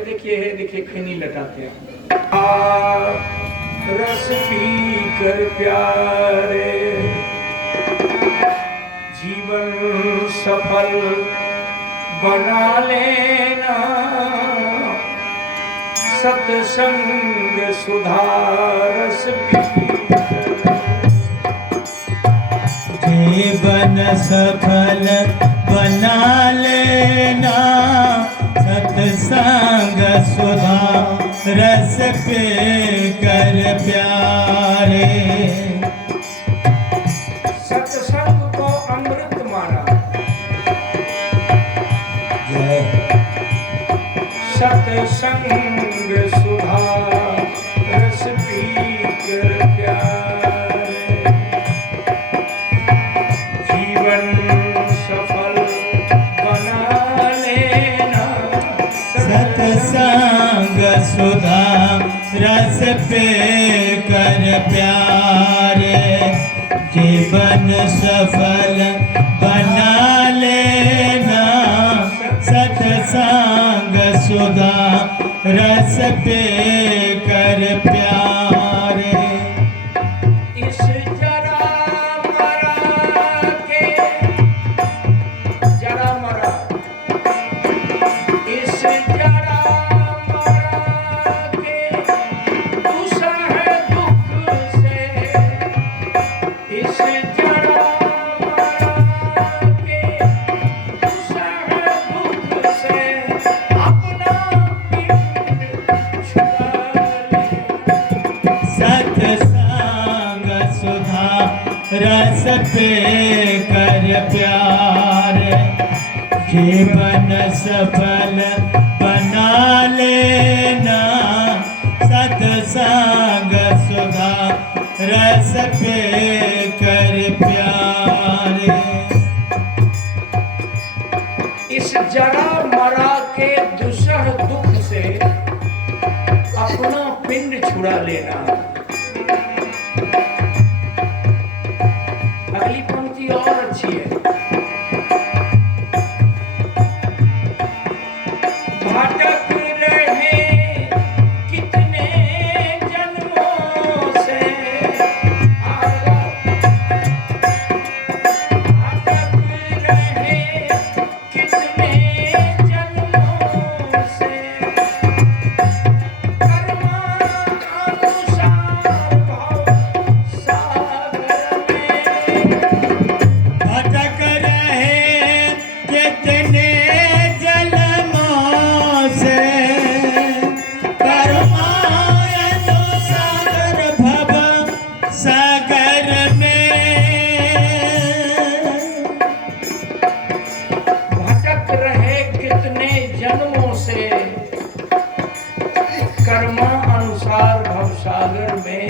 देखिए खैनी लटाते हैं। रस पी कर प्यारे जीवन सफल बना लेना, सत्संग सुधा रस पी जीवन सफल बना लेना, सत्संग सुधा रस पे कर प्यारे। सत्संग को अमृत माना, सत्संग सुधा रस पी कर प्यारे जीवन सफल बना लेना, सत्संग सुधा रस पे कर प्यारे। जीवन सफल बना लेना, सत्संग सुधा रस पे कर प्यारे। इस जरा मरा के जरा मरा, इस जरा मरा के दूसह दुख से, इस जरा मरा के दूसह दुख से अपना पिंड छुड़ा ले। सत्संग सुधा रस पे कर प्यारे। जीवन सफल बना लेना, सत्संग सुधा रस पे कर प्यारे। इस जरा मरा के दुसह दुख से अपना पिंड छुड़ा लेना। अगली पंक्ति और अच्छी है। भटक रहे कितने जन्मों से, भटक रहे कितने जन्मों से, कर्मानुसार भाव सागर में भटक रहे कितने जन्मों से, कर्मानुसार भव सागर में। भटक रहे कितने जन्मों से, कर्मा अनुसार भवसागर में।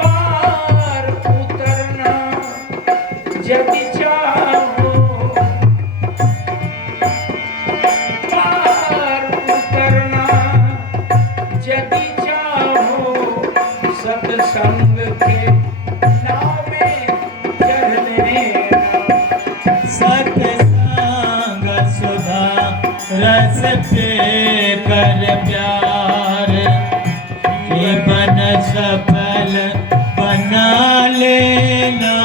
पार उतरना यदि चाहो, पार उतरना यदि चाहो, सत्संग के नाव में चढ़ लेना। सत्संग सुधा रस पे कर प्यारे। जीवन सफल बना लेना,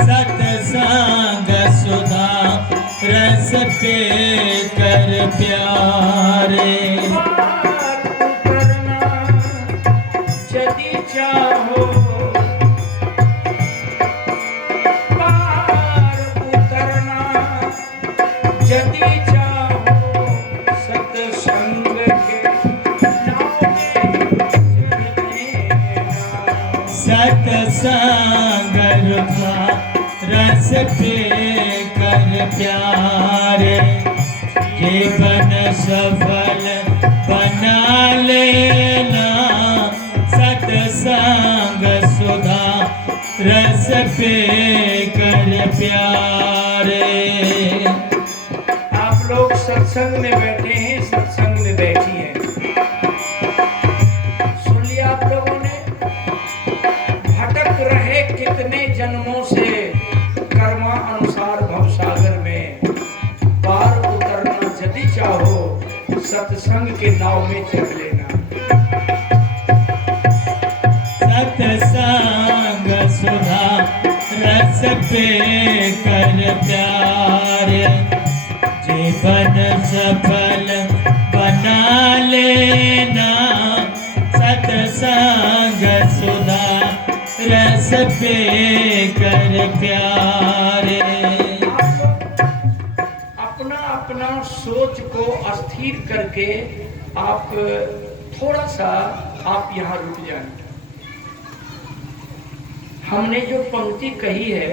सत्संग सुधा रस पे कर प्यारे। पार उतरना यदि चाहो, पार उतरना यदि चाहो, सत्संग के नाव में चढ़ लेना। सत्संग रुखा रस पे कर प्यारे। जीवन सफल बना लेना, सत्संग सुधा रस पे कर प्यारे। आप लोग सत्संग में बैठे हैं, सत्संग में बैठी हैं। सुन लिया आप लोगों ने। भटक रहे कितने जन्मों से, कर्मा अनुसार भवसागर में। पार उतरना यदि चाहो सत्संग के नाव में चढ़ लेना। सत्संग सुधा रस पे कर प्यार, जीवन सफल बना लेना। सत्संग सुधा रस पे कर प्यार। अपना अपना सोच को अस्थिर करके आप थोड़ा सा आप यहाँ रुक जाएं। हमने जो पंक्ति कही है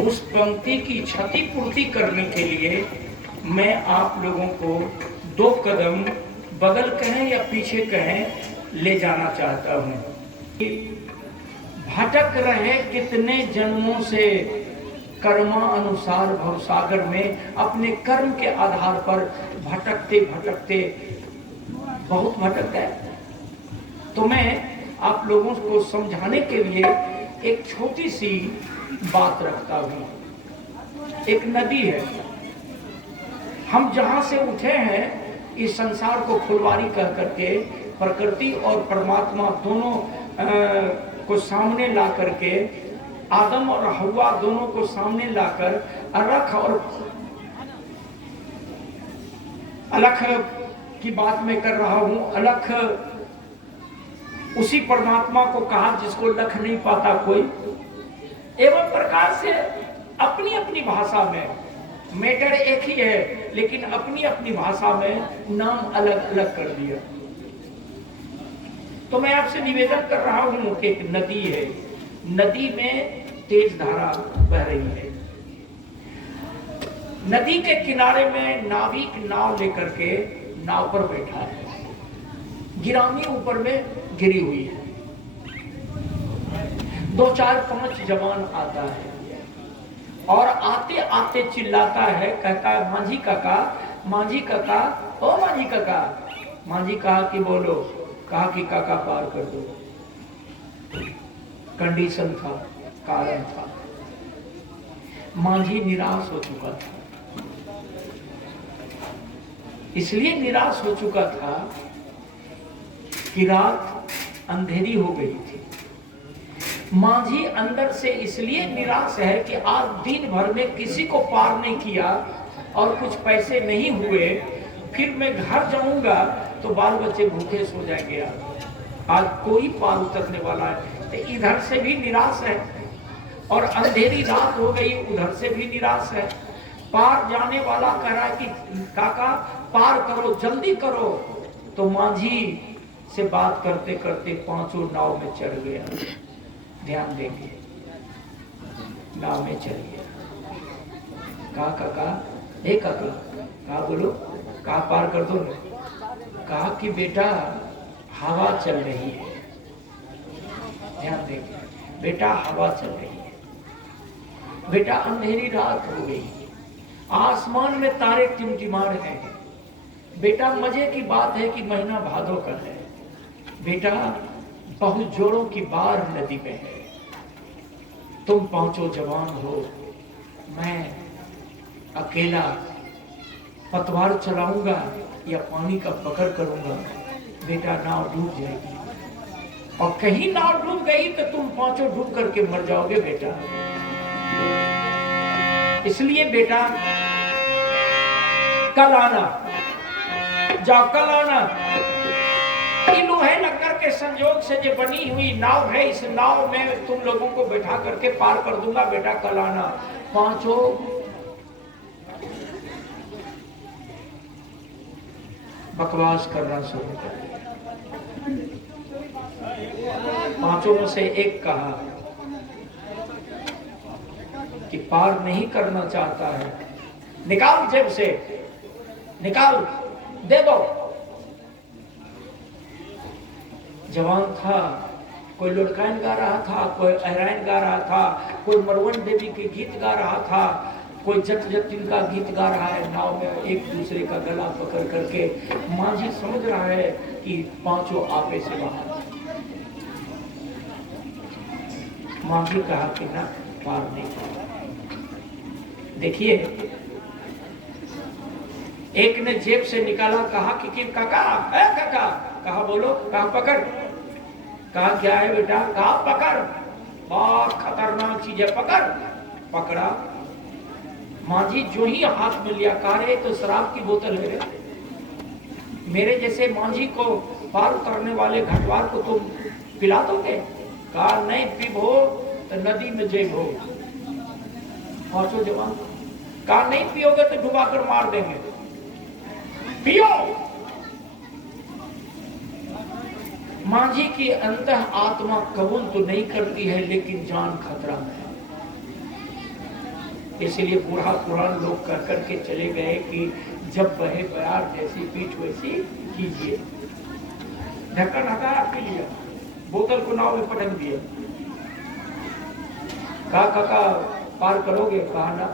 उस पंक्ति की क्षतिपूर्ति करने के लिए मैं आप लोगों को 2 कदम बगल कहें या पीछे कहें ले जाना चाहता हूं। भटक रहे कितने जन्मों से कर्मा अनुसार भवसागर में, अपने कर्म के आधार पर भटकते भटकते बहुत भटक गए। तो मैं आप लोगों को समझाने के लिए एक छोटी सी बात रखता हूं। एक नदी है, हम जहां से उठे हैं इस संसार को फुलवारी कह करके प्रकृति और परमात्मा दोनों को सामने ला करके, आदम और हव्वा दोनों को सामने लाकर अलख और अलख की बात मैं कर रहा हूं। अलख उसी परमात्मा को कहा जिसको लख नहीं पाता कोई। एवं प्रकार से अपनी अपनी भाषा में मैटर एक ही है, लेकिन अपनी अपनी भाषा में नाम अलग अलग कर दिया। तो मैं आपसे निवेदन कर रहा हूं कि एक नदी है, नदी में तेज धारा बह रही है। नदी के किनारे में नाविक नाव लेकर के नाव पर बैठा है, गिरामी ऊपर में गिरी हुई है। 2 4 5 जवान आता है और आते आते चिल्लाता है, कहता है मांझी काका, मांझी काका, ओ मांझी काका। मांझी कहा कि बोलो, कहा कि काका पार कर दो। कंडीशन था, कारण था, मांझी निराश हो चुका था। इसलिए निराश हो चुका था कि रात अंधेरी हो गई थी। मांझी अंदर से इसलिए निराश है कि आज दिन भर में किसी को पार नहीं किया और कुछ पैसे नहीं हुए, फिर मैं घर जाऊंगा तो बाल बच्चे भूखे सो जाएंगे। आज कोई पार उतरने वाला है, तो इधर से भी निराश है और अंधेरी रात हो गई, उधर से भी निराश है। पार जाने वाला कह रहा है कि काका पार करो, जल्दी करो। तो मांझी से बात करते करते 5 नाव में चढ़ गया। ध्यान देंगे, नाव में चढ़ गया। कहा काका, हे काका, कहा बोलो, कहा पार कर दो। कहा कि बेटा हवा चल रही है। ध्यान देंगे, बेटा हवा चल रही है। बेटा अंधेरी रात हो गई, आसमान में तारे टिमटिमा रहे हैं। बेटा मजे की बात है कि महीना भादों का है। बेटा बहुत जोरों की बाढ़ नदी में है। तुम 5 जवान हो, मैं अकेला पतवार चलाऊंगा या पानी का पकड़ करूंगा, बेटा नाव डूब जाएगी। और कहीं नाव डूब गई तो तुम 5 डूब करके मर जाओगे बेटा। इसलिए बेटा कल आना, जाओ कल आना। लोहे लक्कर के संयोग से जो बनी हुई नाव है, इस नाव में तुम लोगों को बैठा करके पार कर दूंगा, बेटा कल आना। 5 बकवास करना शुरू कर दिया। 5 में से एक कहा कि पार नहीं करना चाहता है, निकाल जेब से, निकाल, दे दो। जवान था, कोई लुढ़काइन गा रहा था, कोई अहराइन गा रहा था, कोई मरवन देवी के गीत गा रहा था, कोई जट जटिन का गीत गा रहा है। नाव में एक दूसरे का गला पकड़ करके मांझी समझ रहा है कि 5 आपे से बाहर। मांझी कहा कि ना, पार नहीं। देखिए एक ने जेब से निकाला, कहा कि काका है काका, कहा बोलो, कहा पकड़, कहा क्या है बेटा, कहा पकड़, बहुत खतरनाक चीज है, पकड़, पकड़ा। मांझी जो ही हाथ में लिया, कहा रे तो शराब की बोतल है रे, मेरे जैसे मांझी को पार उतरने वाले घटवार को तुम पिला दोगे? कहा नहीं पीबो तो नदी में जेबो। पांचों जवान, कहा नहीं पियोगे तो डुबाकर मार देंगे, पियो। मांझी की अंतः आत्मा कबूल तो नहीं करती है, लेकिन जान खतरा में है। इसलिए बूढ़ा पुरान लोग कर करके चले गए कि जब बहे बयार जैसी पीठ वैसी कीजिए। ढक्कन हटा पी लिया, बोतल को नाव में पटक दिया। कहा काका पार करोगे? कहा ना,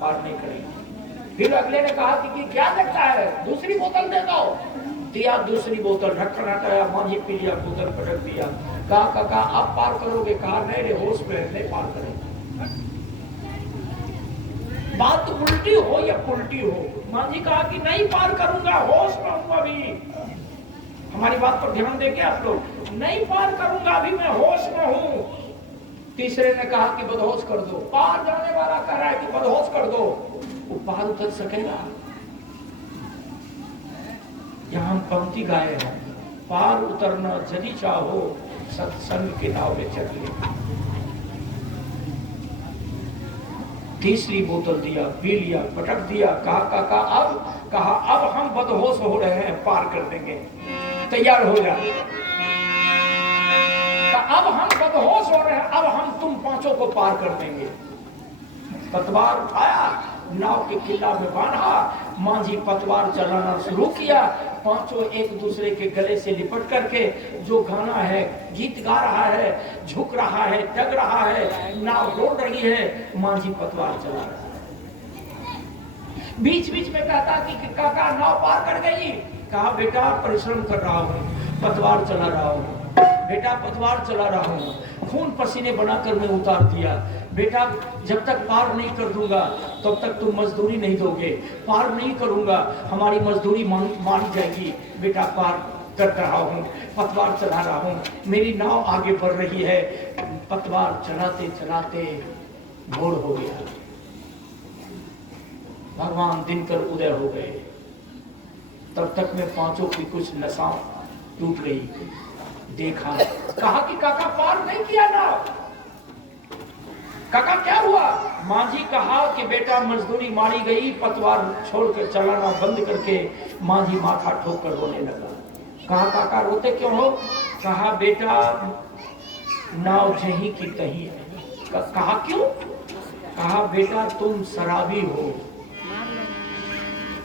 पार नहीं करेंगे। फिर अगले ने कहा कि क्या लगता है, दूसरी बोतल दे दो। दिया दूसरी बोतल, ढक्कन हटाया, मांझी पी लिया, बोतल पटक दिया। कहा काका आप पार करोगे? कहा नहीं रे, होश में नहीं पार करेंगे। बात उल्टी हो या पुल्टी हो, मांझी कहा कि नहीं पार करूंगा, होश में हूं अभी। हमारी बात पर ध्यान देंगे आप लोग, नहीं पार करूंगा अभी, मैं होश में हूं। तीसरे ने कहा कि बदहोश कर दो। पार जाने वाला कह रहा है कि बदहोश कर दो, वो पार उतर सकेगा? यहां हम पंक्ति गाए हैं, पार उतरना यदि चाहो सत्संग के नाव में चढ़ ले। तीसरी बोतल दिया, पी लिया, पटक दिया। कहा काका अब? कहा अब हम बदहोश हो रहे हैं, पार कर देंगे, तैयार हो जा। अब हम बदहोश हो रहे हैं, अब हम तुम पांचों को पार कर देंगे। पतवार उठाया, नाव के किला में बांधा, मांझी पतवार चलाना शुरू किया। पांचों एक दूसरे के गले से लिपट करके जो गाना है, गीत गा रहा है, झुक रहा है, डग रहा है, नाव डोल रही है, मांझी पतवार चला रहा है। बीच बीच में कहता कि काका नाव पार कर गई। कहा बेटा परिश्रम कर रहा हूं, पतवार चला रहा हूं, बेटा पतवार चला रहा हूं, खून पसीने बनाकर मैं उतार दिया। बेटा जब तक पार नहीं कर दूंगा तब तक तुम मजदूरी नहीं दोगे, पार नहीं करूंगा हमारी मजदूरी मानी जाएगी। बेटा पार कर रहा हूं, पतवार चला रहा हूं, मेरी नाव आगे बढ़ रही है। पतवार चलाते चलाते भोर हो गया, भगवान दिनकर उदय हो गए। तब तक में पांचों की कुछ नसा टूट गई। देखा, कहा कि काका पार नहीं किया ना। काका क्या हुआ? मांझी कहा कि बेटा मजदूरी मारी गई, पतवार छोड़कर चलाना बंद करके मांझी माथा ठोक कर रोने लगा। कहा काका रोते क्यों हो? कहा बेटा नाव जहीं की तहीं है। कहा क्यों? कहा बेटा तुम शराबी हो,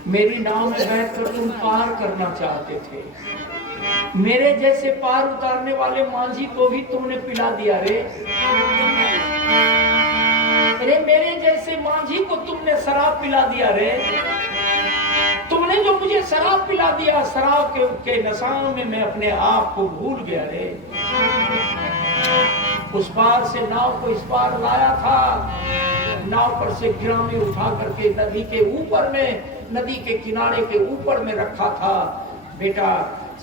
मेरी नाव में बैठकर तुम पार करना चाहते थे, मेरे जैसे पार उतारने वाले मांझी को भी तुमने पिला दिया रे। अरे मेरे जैसे मांझी को तुमने शराब पिला दिया रे। तुमने जो मुझे शराब पिला दिया, शराब के नशा में मैं अपने आप को भूल गया रे। उस पार से नाव को इस पार लाया था, नाव पर से गिरामी उठा करके नदी के ऊपर में, नदी के किनारे के ऊपर में रखा था। बेटा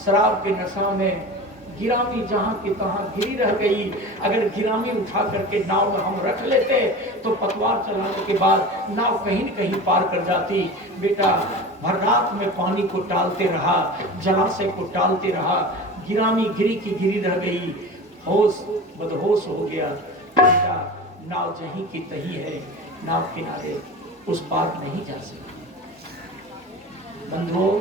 शराब के नशा में गिरामी जहां की तहां गिरी रह गई। अगर गिरामी उठा करके नाव में हम रख लेते तो पतवार चलाने के बाद नाव कहीं न कहीं पार कर जाती। बेटा भर रात में पानी को टालते रहा, जलाशय को टालते रहा, गिरामी गिरी की गिरी रह गई, होश बदहोश हो गया। बेटा नाव जहीं की तहीं है, नाव किनारे उस पार नहीं जा सकती। बंधुओं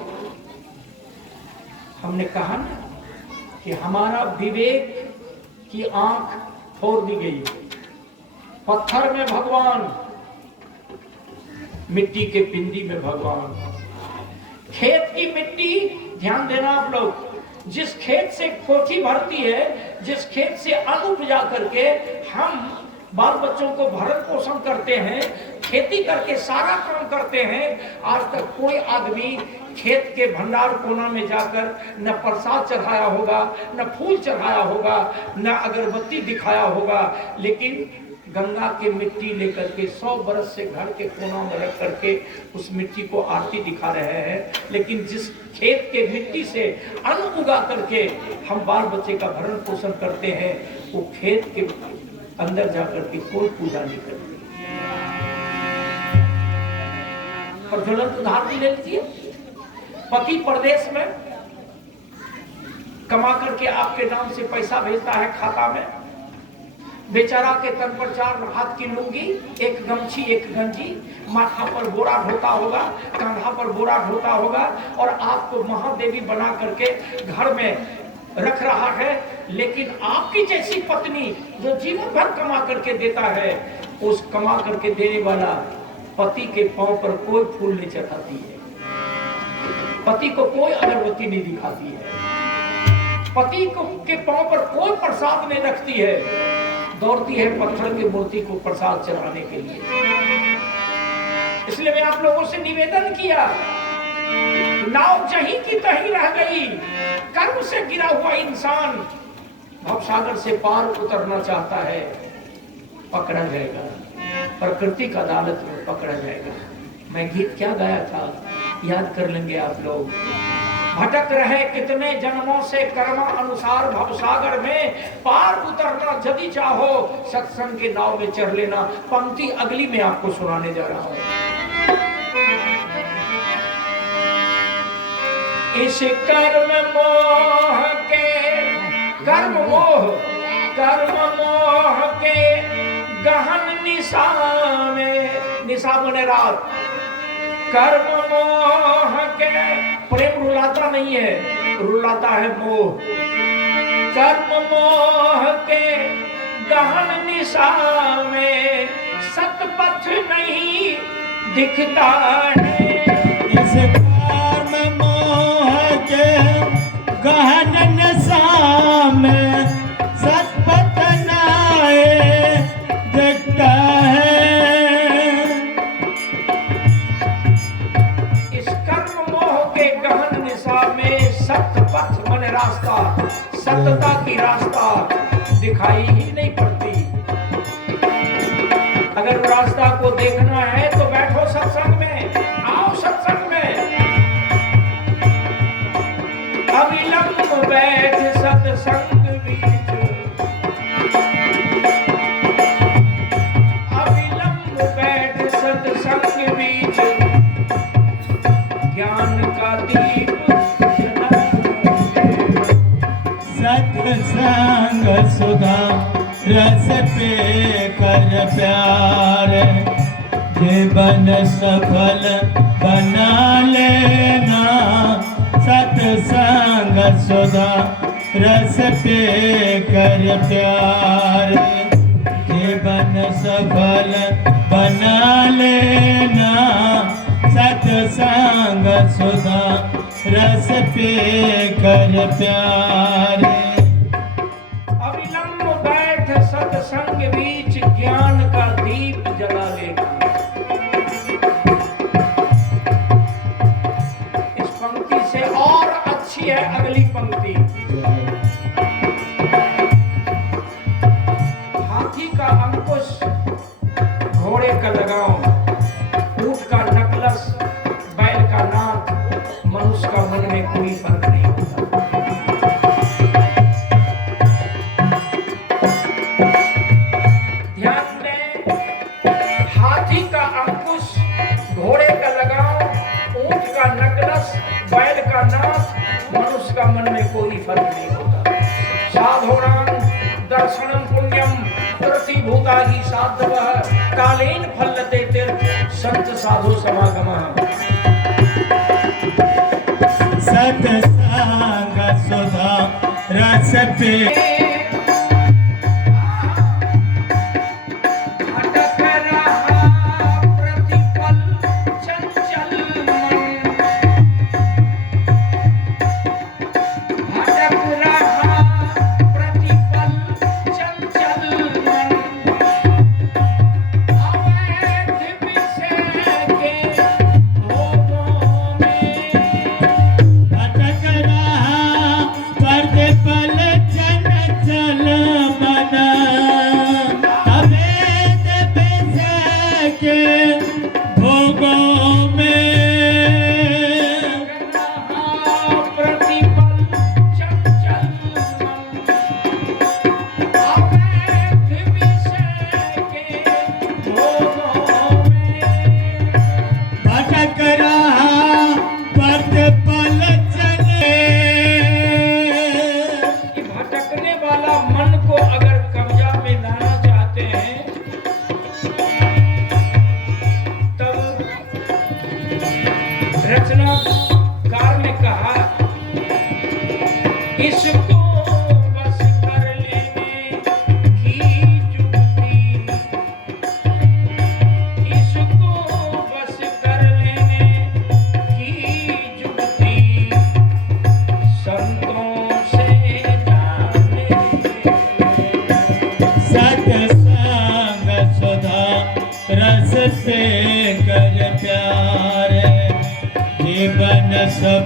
हमने कहा ना कि हमारा विवेक की आंख फोड़ दी गई। पत्थर में भगवान, मिट्टी के पिंडी में भगवान। खेत की मिट्टी, ध्यान देना आप लोग, जिस खेत से कोठी भरती है, जिस खेत से अन्न उपजा करके हम बाल बच्चों को भरण पोषण करते हैं, खेती करके सारा काम करते हैं। आज तक कोई आदमी खेत के भंडार कोना में जाकर न प्रसाद चढ़ाया होगा, न फूल चढ़ाया होगा, न अगरबत्ती दिखाया होगा, लेकिन गंगा के मिट्टी लेकर के 100 बरस से घर के कोना में रख करके उस मिट्टी को आरती दिखा रहे हैं, लेकिन जिस खेत के मिट्टी से अन्न उगा करके हम बाल बच्चे का भरण पोषण करते हैं, वो खेत के अंदर जाकर के कोई पूजा नहीं करती। और ज्वलंत उदाहरण ले लीजिए, पति प्रदेश में कमा करके आपके नाम से पैसा भेजता है खाता में, बेचारा के तन पर 4 हाथ की लुंगी, एक गमछी, एक गंजी, माथा पर बोरा ढोता होगा, कंधा पर बोरा ढोता होगा, और आपको महादेवी बना करके घर में रख रहा है। लेकिन आपकी जैसी पत्नी जो जीवन भर कमा करके देता है, उस कमा करके देने वाला पति के पांव पर कोई फूल नहीं चढ़ाती है, पति को कोई अगरबत्ती नहीं दिखाती है, पति को के पांव पर कोई प्रसाद नहीं रखती है, दौड़ती है पत्थर की मूर्ति को प्रसाद चढ़ाने के लिए। इसलिए मैं आप लोगों से निवेदन किया, नाव जहीं की तहीं रह गई। कर्म से गिरा हुआ इंसान भवसागर से पार उतरना चाहता है, पकड़ा जाएगा, प्रकृति का अदालत में पकड़ा जाएगा। मैं गीत क्या गाया था, याद कर लेंगे आप लोग। भटक रहे कितने जन्मों से कर्म अनुसार भवसागर में, पार उतरना यदि चाहो सत्संग के नाव में चढ़ लेना। पंक्ति अगली में आपको सुनाने जा रहा हूं। इस कर्म मोह के गहन निशा में, निशा बने रात, कर्म मोह के, प्रेम रुलाता नहीं है, रुलाता है मोह। कर्म मोह के गहन निशा में सतपथ नहीं दिखता है। इस कर्म मोह के गहन निशा में सतपथ नहीं दिखता है। सतपथ मन रास्ता, सतता की रास्ता दिखाई ही नहीं पड़ती। अगर रास्ता को देखना है तो बैठो सत्संग में, आओ सत्संग में। अविलंब बैठ सत्संग बीच, अविलंब बैठ सत्संग बीच, ज्ञान का दीप सत्संग सुधा रस पे कर प्यार, जीवन सफल बना लेना। सत्संग सुधा रस पे कर प्यार, जीवन सफल बना लेना। सत्संग सुधा रस पे कर प्यारे। अविलंब बैठ सत्संग बीच, ज्ञान का दीप जला लेगा। इस पंक्ति से और अच्छी है अगली पंक्ति। हाथी का अंकुश, घोड़े का लगाम, ऊंट का नकलस, बैल का नाथ, मनुष्य का मन में कोई फर्क नहीं होता। ध्यान दें, हाथी का अंकुश, घोड़े का लगाम, ऊंट का नकलस, बैल का नाथ, मनुष्य का मन में कोई फर्क नहीं होता। साधूनां दर्शनम पुण्यम प्रतिभूताहि साधवः, कालेन फल्यते तीर्थ संत साधु समागमः। सत्संग सुधा रस पे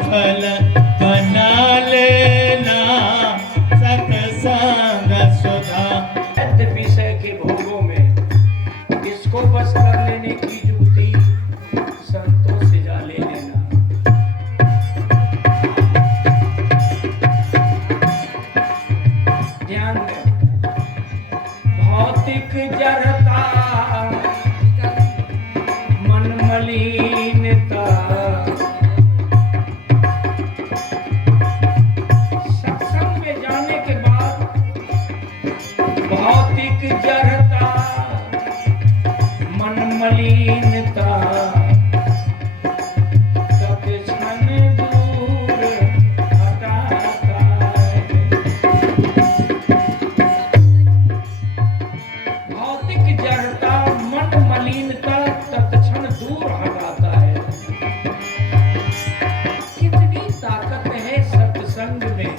फल बना लेना सत्संग सुधा। विषय के भोगों में इसको बस कर लेने की जुगती संतों से जा ले लेना। ध्यान दें, भौतिक जड़ता मन मलिनता, सत्संग में जाने के बाद भौतिक जड़ता मन मलिनता तत्क्षण दूर हटाता है। भौतिक जड़ता मन मलिनता तत्क्षण दूर हटाता है। कितनी ताकत है सत्संग में।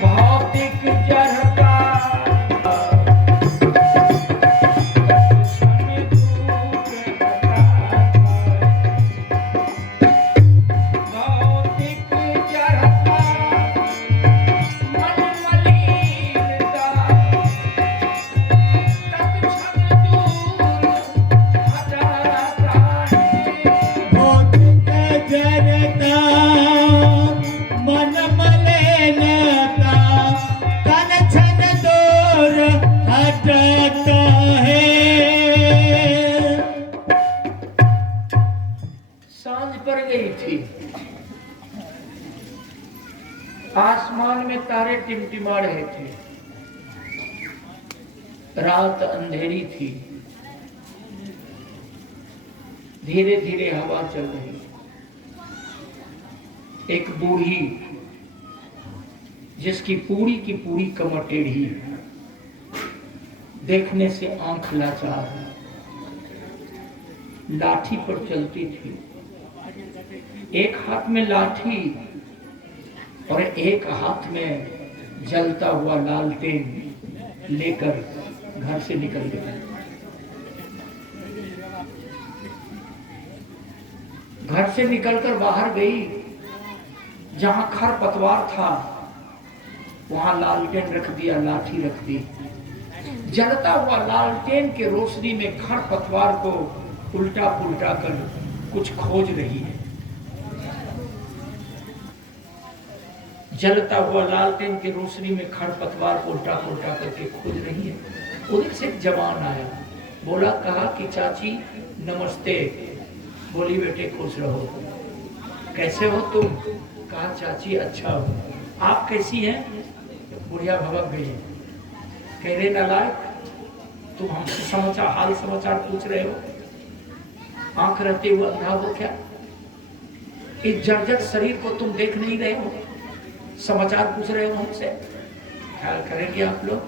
भौतिक जड़ता तत्क्षण दूर हटाता है। भौतिक जड़ता मन मलिनता तत्क्षण दूर हटाता है। भौतिक जड़ता मन मलिनता तन छन दूर हटाता है। सांझ पड़ गई थी, आसमान में तारे टिमटिमा रहे थे, रात अंधेरी थी, धीरे धीरे हवा चल रही। एक बूढ़ी जिसकी पूरी की पूरी कमर टेढ़ी, देखने से आंख लाचार, लाठी पर चलती थी। एक हाथ में लाठी और एक हाथ में जलता हुआ लालटेन लेकर घर से निकल गई। घर से निकलकर बाहर गई, जहां खरपतवार था वहां लालटेन रख दिया, लाठी रख दी। जलता हुआ लालटेन के रोशनी में खरपतवार को उल्टा पुल्टा कर कुछ खोज रही है। जलता हुआ लालटेन की रोशनी में खरपतवार को उल्टा पुल्टा करके खोज रही है। उधर से एक जवान आया, बोला, कहा कि चाची नमस्ते। बोली, बेटे खुश रहो, कैसे हो तुम? कहा, चाची अच्छा हो, आप कैसी हैं? बुढ़िया भड़क गई, कह रहे नालायक, तुम हमसे समाचार हाल समाचार पूछ रहे हो, आंख रहते हुए अंधा हो क्या? इस जर्जर शरीर को तुम देख नहीं रहे हो, समाचार पूछ रहे हो हमसे? ख्याल करेंगे आप लोग।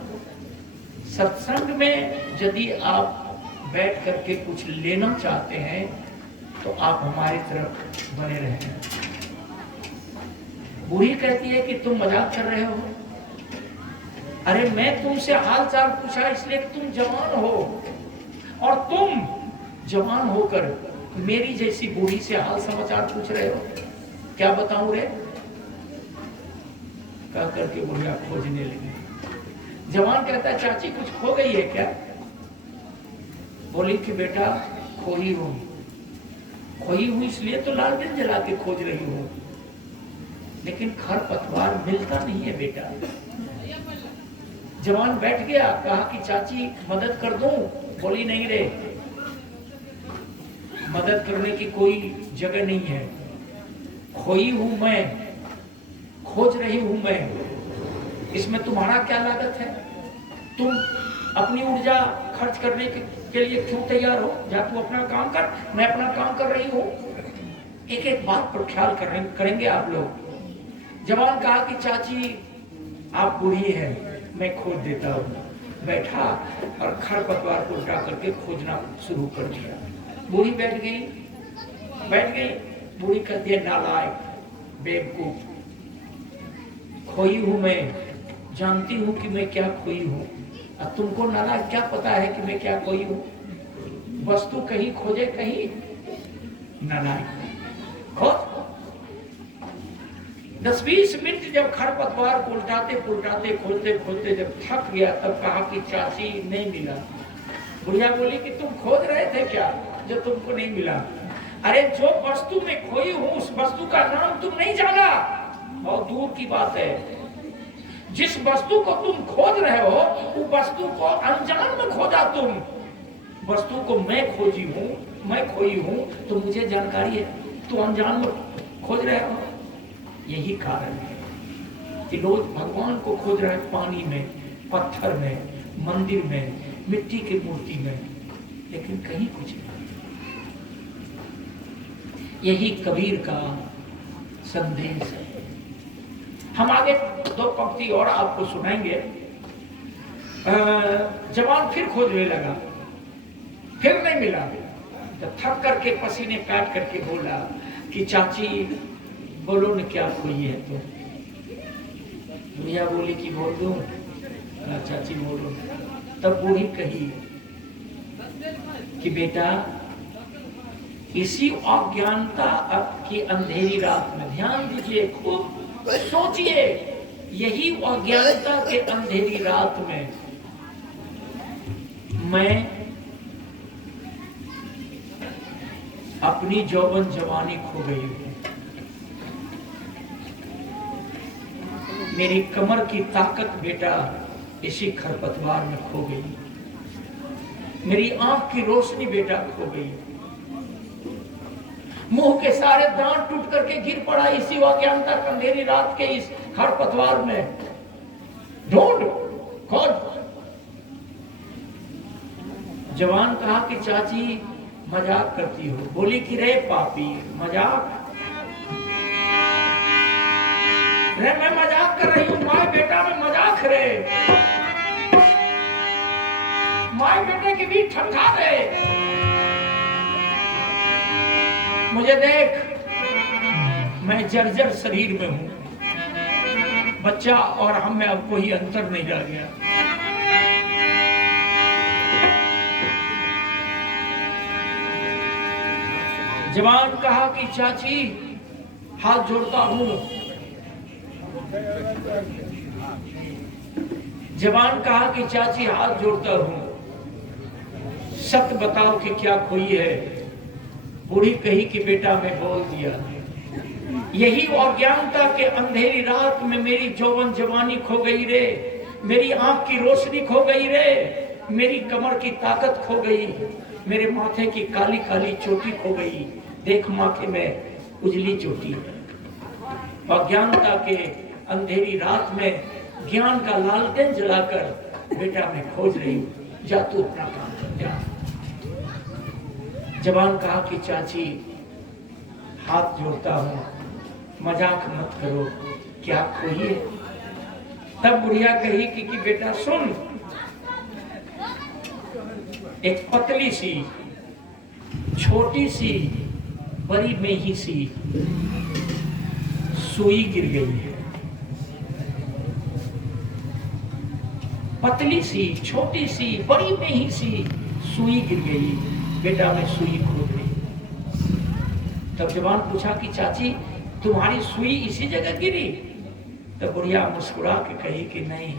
सत्संग में यदि आप बैठ करके कुछ लेना चाहते हैं तो आप हमारी तरफ बने रहें। बूढ़ी कहती है कि तुम मजाक कर रहे हो। अरे मैं तुमसे हाल चाल पूछा इसलिए कि तुम जवान हो, और तुम जवान होकर मेरी जैसी बूढ़ी से हाल समाचार पूछ रहे हो, क्या बताऊं रे? कह करके बुढ़िया खोजने लगी। जवान कहता है, चाची कुछ खो गई है क्या? बोली कि बेटा खोई हूं। खोई हुई इसलिए तो लालटेन जला के खोज रही हूं, लेकिन खरपतवार मिलता नहीं है बेटा। जवान बैठ गया, कहा कि चाची मदद कर दूं? बोली नहीं रे, मदद करने की कोई जगह नहीं है, खोई हूं मैं, खोज रही हूं मैं, इसमें तुम्हारा क्या लागत है? तुम अपनी ऊर्जा खर्च करने के लिए क्यों तैयार हो? जा तू अपना काम कर, मैं अपना काम कर रही हूं। एक एक बात पर ख्याल करेंगे आप लोग। जवान कहा कि चाची आप बूढ़ी हैं, मैं खोज देता हूँ। बैठा और खरपतवार को उठा करके खोजना शुरू कर दिया। बूढ़ी बैठ गई। बूढ़ी कहती है, नालायक, बेवकूफ, खोई हूं मैं, जानती हूं कि मैं क्या खोई हूं, और तुमको नालायक क्या पता है कि मैं क्या खोई हूं? वस्तु कहीं खोजे कहीं नालायक। 10-20 मिनट जब खरपतवार को उल्टाते पुलटाते खोलते खोलते जब थक गया, तब कहा कि चाची नहीं मिला। बुढ़िया बोली कि तुम खोज रहे थे क्या जो तुमको नहीं मिला? अरे जो वस्तु में खोई हूं उस वस्तु का नाम तुम नहीं जाना, बहुत दूर की बात है। जिस वस्तु को तुम खोज रहे हो उस वस्तु को अनजान में खोजा तुम। वस्तु को मैं खोजी हूं, मैं खोई हूं, तो मुझे जानकारी है, तो अनजान में खोज रहे हो। यही कारण है कि लोग भगवान को खोज रहे हैं पानी में, पत्थर में, मंदिर में, मिट्टी की मूर्ति में, लेकिन कहीं कुछ नहीं। यही कबीर का संदेश है। हम आगे 2 पंक्ति और आपको सुनाएंगे। जवान फिर खोजने लगा, फिर नहीं मिला। तो थक करके पसीने काट करके बोला कि चाची बोलो न क्या खोई है तो। बुढ़िया बोली कि बोल दूं? चाची बोलो। तब बूढ़ी कही कि बेटा इसी अज्ञानता की अंधेरी रात में, ध्यान दीजिए, खूब सोचिए, यही अज्ञानता के अंधेरी रात में मैं अपनी जौवन जवानी खो गई हूं। मेरी कमर की ताकत बेटा इसी खरपतवार में खो गई। मेरी आंख की रोशनी बेटा खो गई। मुंह के सारे दांत टूट करके गिर पड़ा इसी अज्ञानता की अंधेरी रात के इस खरपतवार में। ढूंढ खोज। जवान कहा कि चाची मजाक करती हो। बोली कि रे पापी, मजाक? रे मैं मजाक कर रही हूँ, माँ बेटा में मजाक रे। माँ बेटे के बीच ठंडा रे। मुझे देख, मैं जर्जर शरीर में हूं। बच्चा और हम में अब कोई अंतर नहीं रह गया। जवान कहा कि चाची हाथ जोड़ता हूं। जवान कहा कि चाची हाथ जोड़ता हूं, सत्य बताओ कि क्या खोई है। बूढ़ी कही कि बेटा मैं बोल दिया। यही अज्ञानता के अंधेरी रात में मेरी जौवन जवानी खो गई रे। मेरी आंख की रोशनी खो गई रे। मेरी कमर की ताकत खो गई। मेरे माथे की काली काली चोटी खो गई। देख माथे में उजली चोटी। अज्ञानता के अंधेरी रात में ज्ञान का लालटेन जलाकर बेटा मैं खोज रही हूं। जा तू अपना काम कर जा। जवान कहा कि चाची हाथ जोड़ता हूं, मजाक मत करो, क्या खोई है? तब बुढ़िया कही कि बेटा सुन, एक पतली सी छोटी सी बड़ी मेही सी सुई गिर गई है। पतली सी छोटी सी बड़ी मेही सी सुई गिर गई। बेटा मैं सुई खोज रही। तब जवान पूछा कि चाची तुम्हारी सुई इसी जगह गिरी? तो बुढ़िया मुस्कुरा के कही कि नहीं,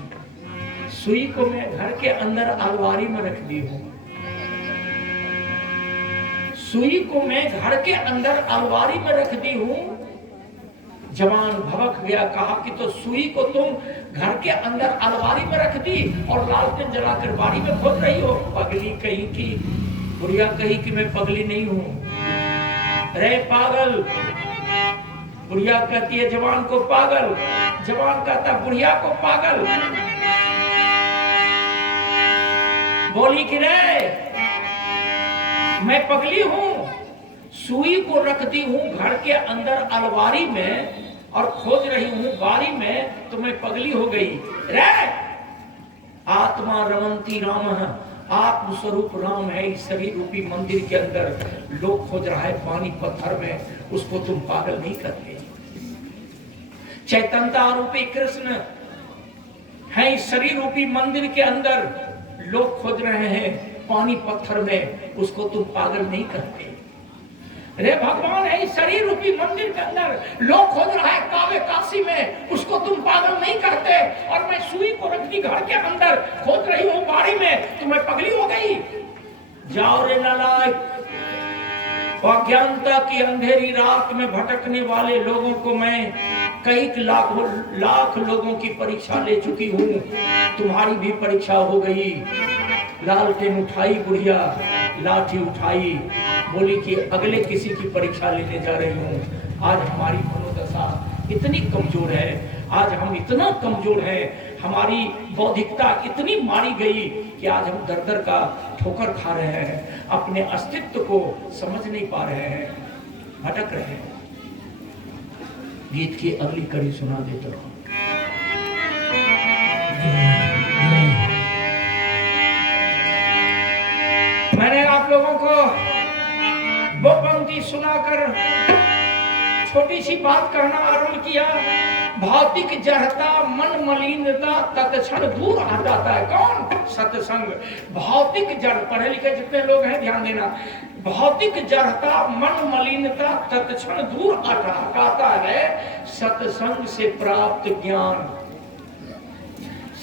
सुई को मैं घर के अंदर अलमारी में रख दी हूं। सुई को मैं घर के अंदर अलमारी में रख दी हूं। जवान भड़क गया, कहा कि तो सुई को तुम घर के अंदर अलमारी में रख दी और लालटेन जलाकर बाड़ी में खोज रही हो? पगली कही कि बुढ़िया कही कि मैं पगली नहीं हूं। रे पागल। बुढ़िया कहती है जवान को पागल। जवान कहता बुढ़िया को पागल। बोली कि रे मैं पगली हूं, सुई को रखती हूं घर के अंदर अलमारी में और खोज रही हूं बारी में, तो मैं पगली हो गई। रे आत्मा रमंती राम, आत्म स्वरूप राम है इस शरीर रूपी मंदिर के अंदर। लोग खोज रहा है पानी पत्थर में, उसको तुम पागल नहीं करते। चैतन्यता रूपी कृष्ण है इस शरीर रूपी मंदिर के अंदर। लोग खोज रहे हैं पानी पत्थर में, उसको तुम पागल नहीं करते। अरे भगवान है इस शरीर रूपी मंदिर के अंदर, लोग खोज रहा है कावे काशी में, उसको तुम पागल नहीं करते। और मैं सुई को रख दी घर के अंदर, खोज रही हूँ बाड़ी में, तुम्हें पगली हो गई। जाओ रे नालायक, अज्ञानता की अंधेरी रात में भटकने वाले लोगों को मैं कई लाख लोगों की परीक्षा ले चुकी हूँ, तुम्हारी भी परीक्षा हो गई। लालटेन उठाई बुढ़िया, लाठी उठाई, बोली कि अगले किसी की परीक्षा लेने जा रही हूँ। आज हमारी मनोदशा इतनी कमजोर है, आज हम इतना कमजोर हैं, हमारी बौद्धिकता इतनी मारी गई कि आज हम दर दर का ठोकर खा रहे हैं, अपने अस्तित्व को समझ नहीं पा रहे हैं, भटक रहे हैं। गीत की अगली कड़ी सुना देता हूं। मैंने आप लोगों को वो पंक्ति सुनाकर छोटी सी बात कहना आरंभ किया। भौतिक जड़ता मन मलिनता तत्क्षण दूर आ जाता है। कौन? सत्संग। भौतिक जड़, पढ़े लिखे जितने लोग हैं ध्यान देना, भौतिक जड़ता मन मलिनता तत्क्षण दूर हटाता है सत्संग से प्राप्त ज्ञान।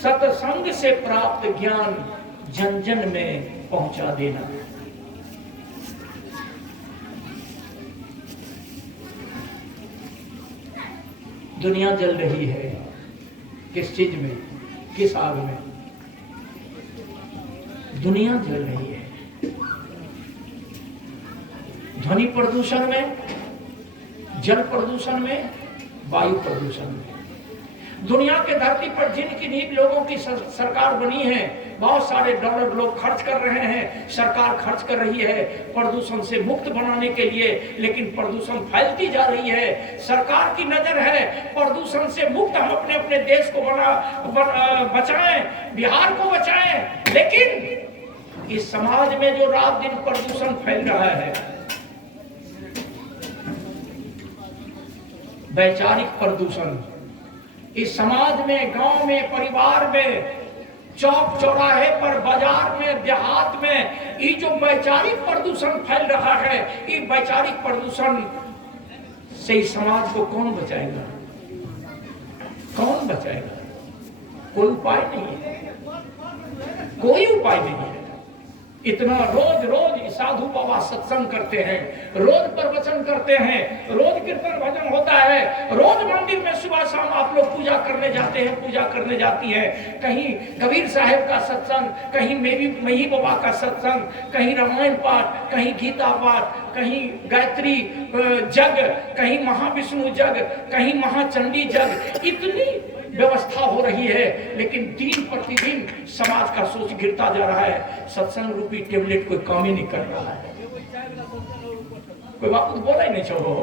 सत्संग से प्राप्त ज्ञान जन जन में पहुंचा देना। दुनिया जल रही है, किस चीज में, किस आग में? दुनिया जल रही है ध्वनि प्रदूषण में, जल प्रदूषण में, वायु प्रदूषण में। दुनिया के धरती पर जिनकी नींव लोगों की सरकार बनी है, बहुत सारे डॉलर लोग खर्च कर रहे हैं, सरकार खर्च कर रही है प्रदूषण से मुक्त बनाने के लिए, लेकिन प्रदूषण फैलती जा रही है। सरकार की नजर है प्रदूषण से मुक्त हम अपने अपने देश को बचाएं, बिहार को बचाएं, लेकिन इस समाज में जो रात दिन प्रदूषण फैल रहा है, वैचारिक प्रदूषण, इस समाज में, गांव में, परिवार में, चौक चौराहे पर, बाजार में, देहात में, ये जो वैचारिक प्रदूषण फैल रहा है, ये वैचारिक प्रदूषण से इस समाज को कौन बचाएगा? कौन बचाएगा? कोई उपाय नहीं है, कोई उपाय नहीं है। इतना रोज रोज साधु बाबा सत्संग करते हैं, रोज प्रवचन करते हैं, रोज कीर्तन भजन होता है, रोज मंदिर में सुबह शाम आप लोग पूजा करने जाते हैं, पूजा करने जाती हैं। कहीं कबीर साहब का सत्संग, कहीं मही बाबा का सत्संग, कहीं रामायण पाठ, कहीं गीता पाठ, कहीं गायत्री जग, कहीं महाविष्णु जग, कहीं महाचंडी जग। इतनी व्यवस्था हो रही है, लेकिन दिन प्रतिदिन समाज का सोच गिरता जा रहा है। सत्संग रूपी टेबलेट कोई काम ही नहीं कर रहा है। कोई बात बोला ही नहीं छोड़ो।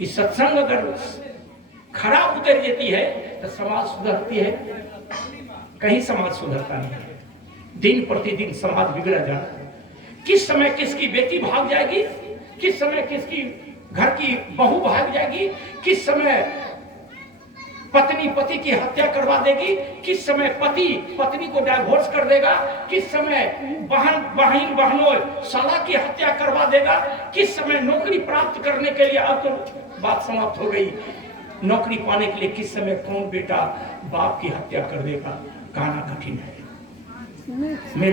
इस सत्संग अगर खराब उतर देती है तो समाज सुधरती है? कहीं समाज सुधरता नहीं है। दिन प्रतिदिन समाज बिगड़ा जा रहा है। किस समय किसकी बेटी भाग जाएगी, किस समय किसकी घर की बहू भाग जाएगी, किस समय पत्नी पति की हत्या करवा देगी, किस समय पति पत्नी को डाइवोर्स कर देगा, किस समय बहनों साला की हत्या करवा देगा, किस समय नौकरी प्राप्त करने के लिए, अब तो बात समाप्त हो गई, नौकरी पाने के लिए किस समय कौन बेटा बाप की हत्या कर देगा, कहना कठिन है। मेरा